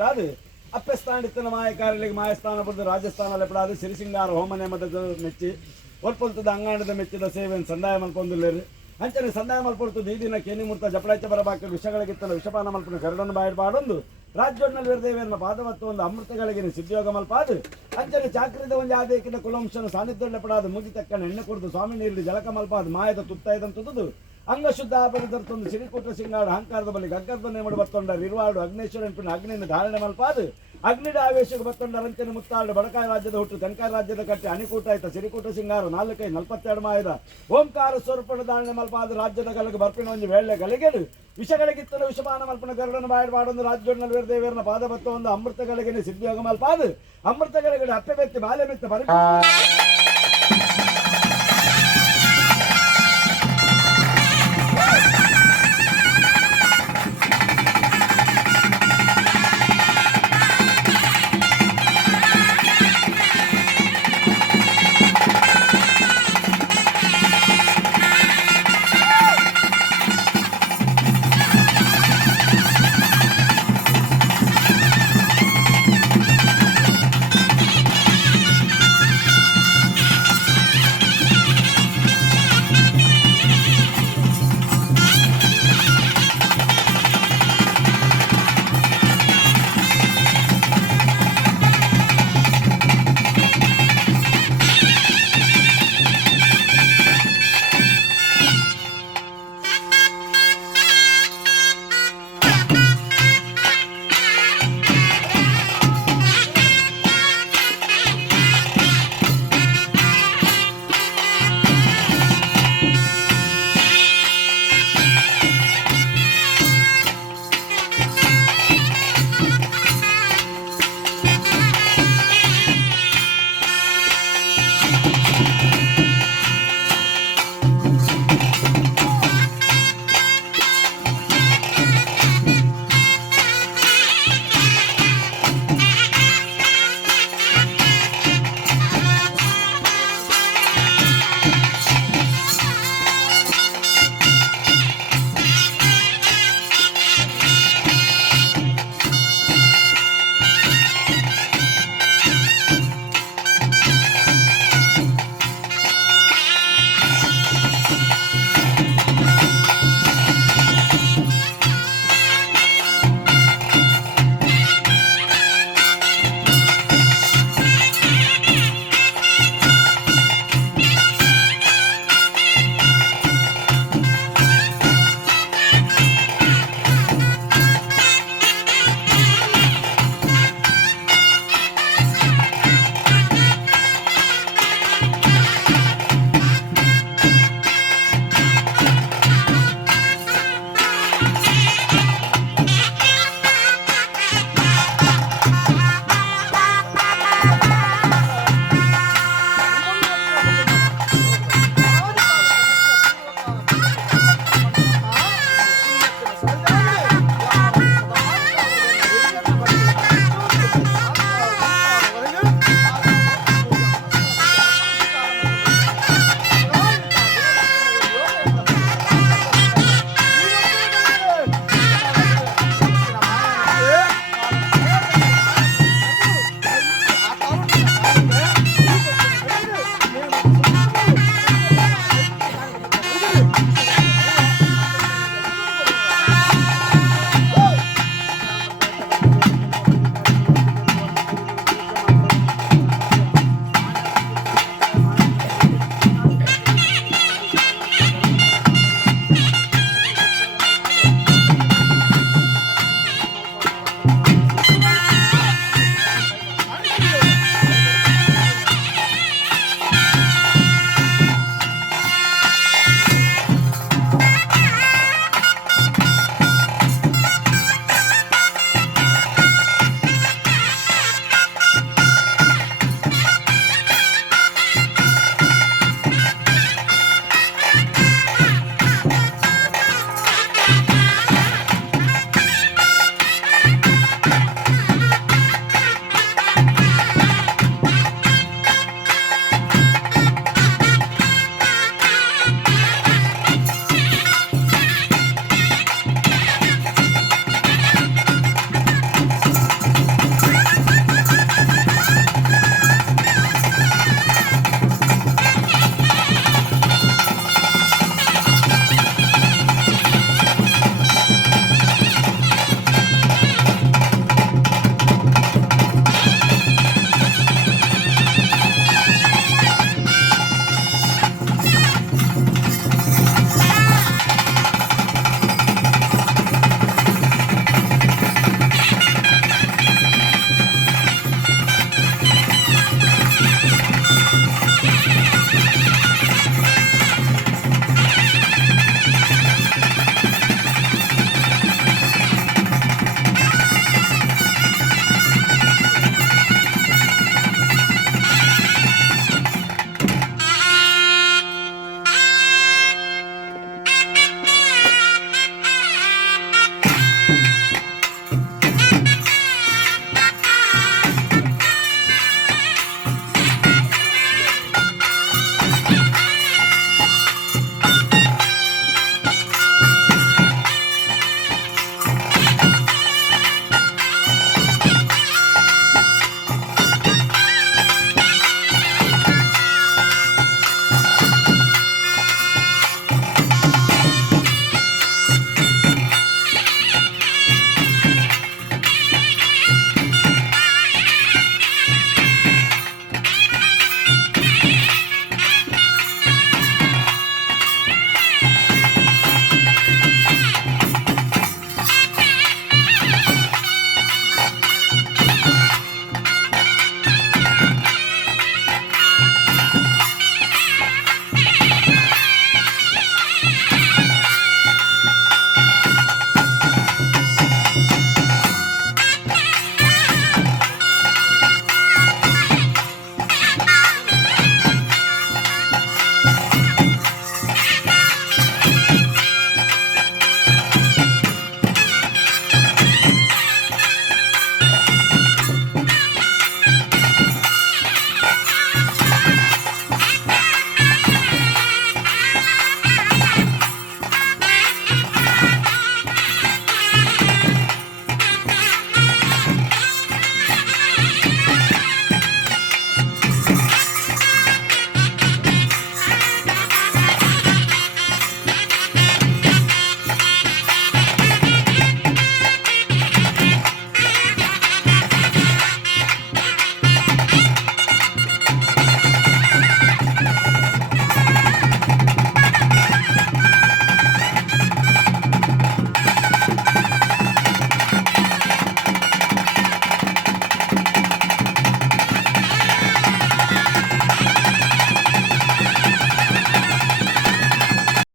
ಬಿಟ್ಟಾದು ಅಪ್ಪಸ್ಥಾನಿತ್ತನ ಮಾಯಕಾರಲಿಗೆ ಮಾಯಸ್ಥಾನ ಬರೆದು ರಾಜಸ್ಥಾನ ಲೆಪಡಾದು ಸಿರಿಸಿಂಗಾರ ಹೋಮನೆ ಮದ ಮೆಚ್ಚಿ ಒರ್ಪೊಲ್ತದ ಅಂಗಾಣದ ಮೆಚ್ಚಿದ ಸೇವೆಯನ್ನು ಸಂದಾಯ ಮಲ್ಪೊಂದಿಲ್ಲೇರು ಅಂಚನೆ ಸಂದಾಯ ಮಲ್ಪೊಡ್ತು ದೀದಿನ ಕೇನಿ ಮುರ್ತ ಜಪಡಾಚ ಬರಬಾಕಿ ವಿಷಗಳಿಗಿತ್ತನ ವಿಷಪಾನ ಮಲ್ಪನ ಗರಡನ್ನು ಬಾಯಿಡ್ಬಾಡೊಂದು ರಾಜ್ಯೋಡ್ನಲ್ಲಿ ವಿರದೇವಿಯನ್ನ ಪಾದವತ್ತು ಒಂದು ಅಮೃತಗಳಿಗೆ ಸಿದ್ಧಿಯೋಗ ಮಲ್ಪಾದು ಅಂಚನೆ ಚಾಕ್ರಿದ ಒಂದು ಆದೇಕಿನ ಕುಲಂಶನ ಸಾನ್ನಿಧ್ಯ ಮುಗಿ ತಕ್ಕನ ಎಣ್ಣೆ ಕುಡಿದು ಸ್ವಾಮಿ ನೀರಿಡಿ ಜಲಕ ಮಲ್ಪಾದು ಮಾಯದ ತುತ್ತಾಯದಂತದ್ದು ಅಂಗಶುದ್ಧ ಆಭರಣದರ್ತೊಂದು ಸಿರಿಕೂಟ ಸಿಂಗಾಡ ಅಹಂಕಾರದ ಬಳಿ ಗಗ್ಗರ್ಧನೆ ಮಾಡಿ ಬತ್ತೊಂಡ ಇರುವಾಡು ಅಗ್ನೇಶ್ವರನ ಅಗ್ನಿಯನ್ನು ಧಾರಣೆ ಮಲ್ಪಾದು ಅಗ್ನಿಡ ಆವೇಶಕ್ಕೆ ಬತ್ತೊಂಡ ರಂಚನೆ ಮುತ್ತಾಡು ಬಡಕಾಯ ರಾಜ್ಯದ ಹುಟ್ಟು ತನಕಾಯ ರಾಜ್ಯದ ಕಟ್ಟಿ ಅಣಿಕೂಟ ಆಯ್ತ ಸಿರಿಕೂಟ ಸಿಂಗಾರ 4 ಮಾಯದ ಓಂಕಾರ ಸ್ವರೂಪದ ಧಾರಣೆ ಮಲ್ಪಾದ ರಾಜ್ಯದ ಗಲಗೆ ಬರ್ಪಿನ ಒಂದು ವೇಳೆ ಗಲಿಗೆಡು ವಿಷಗಳಿಗಿತ್ತಲು ವಿಷಪಾನ ಮಲ್ಪನ ಗರುಡನ ಬಾಯಿಡ್ಬಾಡೊಂದು ರಾಜ್ಯೋಡ್ನಲ್ಲಿ ವಿರದೇವಿಯರನ್ನ ಪಾದ ಬತ್ತ ಒಂದು ಅಮೃತಗಳಿಗೆ ಸಿದ್ಧಿಯೋಗ ಮಲ್ಪಾದು ಅಮೃತಗಳಿಗೆ ಅಪ್ಪೆ ಬೆತ್ತಿ ಬಾಲ್ಯ ಮೆತ್ತ ಬರ